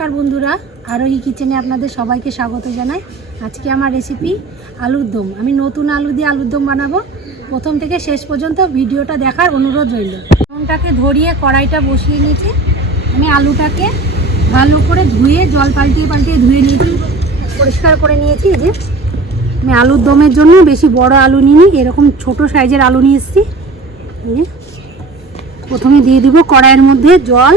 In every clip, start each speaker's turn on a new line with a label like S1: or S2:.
S1: নমস্কার বন্ধুরা আরোহী কিচেনে আপনাদের সবাইকে স্বাগত জানাই। আজকে আমার রেসিপি আলুর দম। আমি নতুন আলু দিয়ে আলুর দম বানাবো। প্রথম থেকে শেষ পর্যন্ত ভিডিওটা দেখার অনুরোধ রইল। আলুটাকে ধরিয়ে কড়াইটা বসিয়ে নিয়েছি। আমি আলুটাকে ভালো করে ধুয়ে, জল পাল্টিয়ে পাল্টিয়ে ধুয়ে নিয়েছি। পরিষ্কার করে নিয়েছি যে। আমি আলুর দমের জন্য বেশি বড় আলু নিইনি, এরকম ছোট সাইজের আলু নিয়ে এসেছি। প্রথমে দিয়ে দিব কড়াইয়ের মধ্যে জল।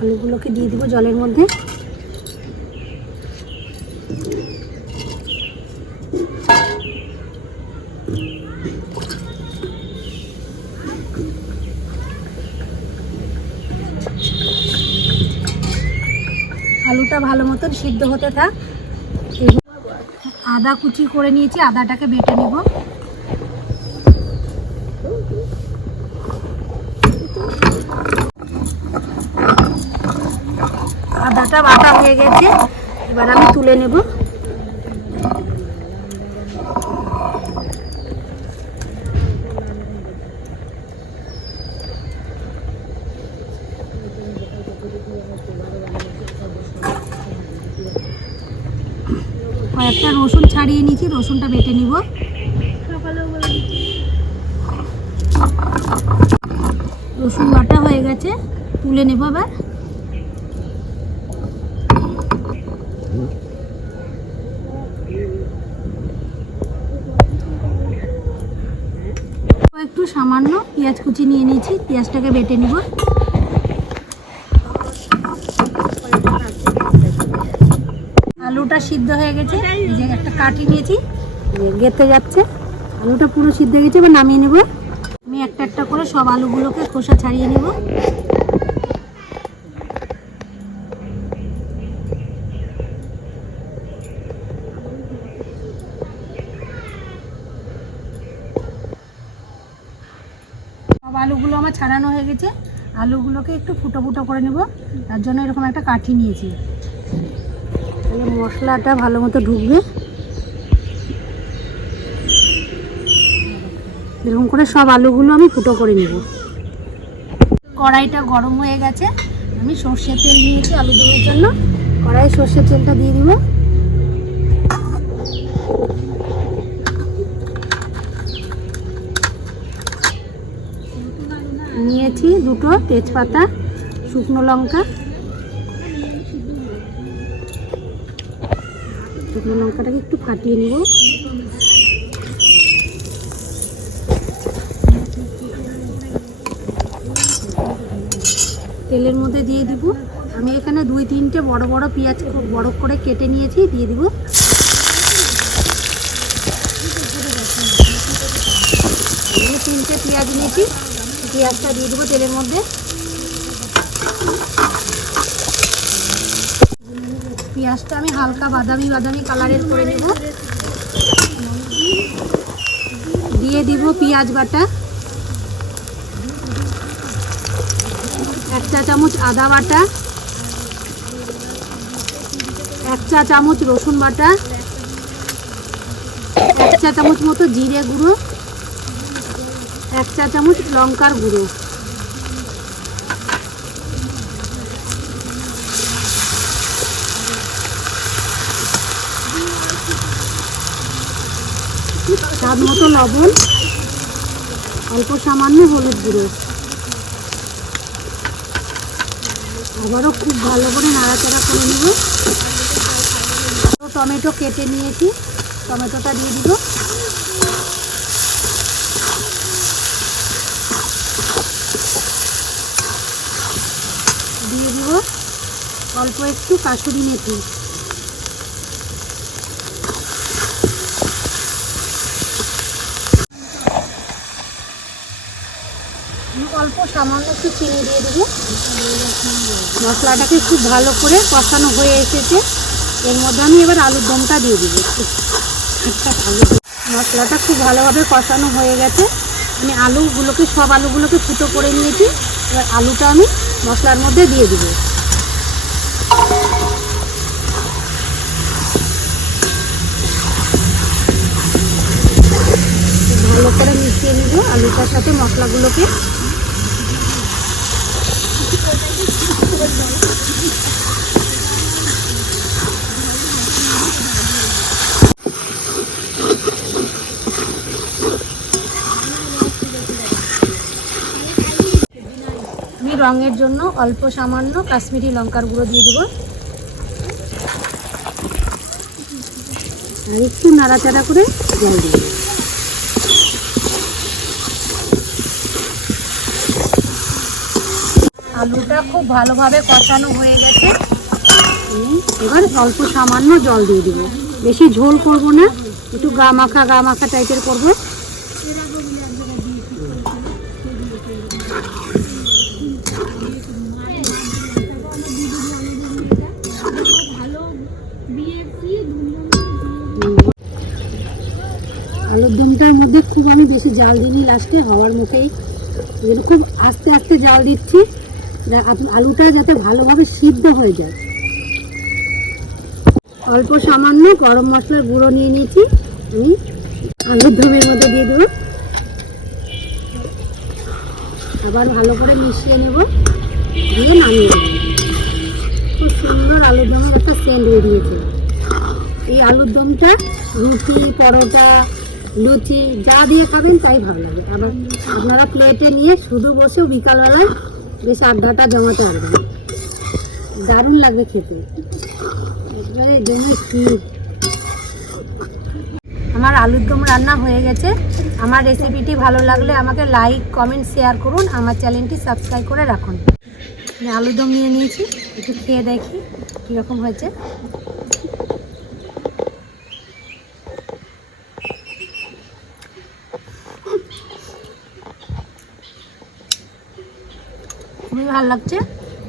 S1: আলুগুলোকে দিয়ে দিব জলের মধ্যে। আলুটা ভালো মতন সিদ্ধ হতে থাক। আদা কুচি করে নিয়েছি, আদাটাকে বেটে নেব। আদাটা বাটা হয়ে গেছে। এবার আমি তুলে নেব। কয়েকটা রসুন ছাড়িয়ে নিয়েছি, রসুনটা বেটে নিব। রসুন বাটা হয়ে গেছে, তুলে নেব আবার একটু সামান্য পেঁয়াজ কুচি নিয়ে নিয়েছি। পেঁয়াজটাকে বেটে নিব। আলুটা সিদ্ধ হয়ে গেছে। যে একটা কাটি নিয়েছি। গেতে যাচ্ছে। আলুটা পুরো সিদ্ধ হয়ে গেছে, এবার নামিয়ে নেব। আমি একটা একটা করে সব আলুগুলোকে খোসা ছাড়িয়ে নেব। আলুগুলো আমার ছাড়ানো হয়ে গেছে। আলুগুলোকে একটু ফুটো ফুটো করে নেব। তার জন্য এরকম একটা কাঠি নিয়েছি। তাহলে মশলাটা ভালো মতো ঢুকবে। এরকম করে সব আলুগুলো আমি ফুটো করে নেব। কড়াইটা গরম হয়ে গেছে। আমি সর্ষের তেল নিয়েছি আলু দমের জন্য। কড়াই সর্ষের তেলটা দিয়ে দিব। নিয়েছি দুটো তেজপাতা, শুকনো লঙ্কা। শুকনো লঙ্কাটাকে একটু ফাটিয়ে নেব। তেলের মধ্যে দিয়ে দিব। আমি এখানে দুই তিনটে বড় বড় পেঁয়াজ বড় করে কেটে নিয়েছি, দিয়ে দিব। তিনটে পেঁয়াজ নিয়েছি। পেঁয়াজটা দিয়ে দেবো তেলের মধ্যে। পেঁয়াজটা আমি হালকা বাদামি বাদামি কালারের করে নেব। দিয়ে দিব পেঁয়াজ বাটা। এক চা চামচ আদা বাটা। এক চা চামচ রসুন বাটা। এক চা চামচ মতো জিরে গুঁড়ো। এক চা চামচ লঙ্কার গুঁড়ো। স্বাদ মতো লবণ, অল্প সামান্য হলুদ গুঁড়ো। আবারও খুব ভালো করে নাড়াচাড়া করে নেব। টমেটো কেটে নিয়েছি। টমেটোটা দিয়ে দিব। দিয়ে দিব। অল্প একটু কাসুরি মেথি। অল্প সামান্য একটু চিনি দিয়ে দেবো। মশলাটাকে খুব ভালো করে কষানো হয়ে এসেছে। এর মধ্যে আমি এবার আলুর দমটা দিয়ে দেবো। মশলাটা খুব ভালোভাবে কষানো হয়ে গেছে। আমি আলুগুলোকে, সব আলুগুলোকে ফুটো করে নিয়েছি। এবার আলুটা আমি মশলার মধ্যে দিয়ে দিব। ভালো করে মিশিয়ে নিব আলুটার সাথে মশলাগুলোকে। রঙের জন্য অল্প সামান্য কাশ্মীরি লঙ্কার গুঁড়ো দিয়ে দিব। আর একটু নাড়াচাড়া করে জল দিব। আলুটা খুব ভালোভাবে কষানো হয়ে গেছে। এবার অল্প সামান্য জল দিয়ে দিব। বেশি ঝোল করব না, একটু গা মাখা গা মাখা টাইপের করব। আলুর দমটার মধ্যে খুব আমি বেশি জাল দিইনি লাস্টে হওয়ার মুখেই। এগুলো খুব আস্তে আস্তে জাল দিচ্ছি আলুটা যাতে ভালোভাবে সিদ্ধ হয়ে যায়। অল্প সামান্য গরম মশলার গুঁড়ো নিয়ে নিয়েছি। আমি আলুর দমের মধ্যে দিয়ে দেবো। আবার ভালো করে মিশিয়ে নেব। দিয়ে নামিয়ে দেবো খুব সুন্দর আলুর দমের একটা সেন্ট বেরিয়েছে। এই আলুর দমটা, রুটি, পরোটা, লুচি, যা দিয়ে খাবেন তাই ভালো লাগে। আবার আপনারা প্লেটে নিয়ে শুধু বসেও বিকালবেলায় বেশ আড্ডাটা জমাতে পারবেন। দারুণ লাগবে খেতে। আমার আলুর দম রান্না হয়ে গেছে। আমার রেসিপিটি ভালো লাগলে আমাকে লাইক কমেন্ট শেয়ার করুন। আমার চ্যানেলটি সাবস্ক্রাইব করে রাখুন। আলুর দম নিয়ে নিয়েছি। একটু খেয়ে দেখি কীরকম হয়েছে। খুবই ভালো লাগছে।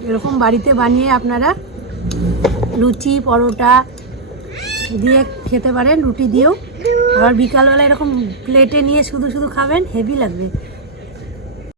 S1: এরকম বাড়িতে বানিয়ে আপনারা লুচি, পরোটা দিয়ে খেতে পারেন, রুটি দিয়েও। আবার বিকালবেলা এরকম প্লেটে নিয়ে শুধু শুধু খাবেন হেভি লাগবে।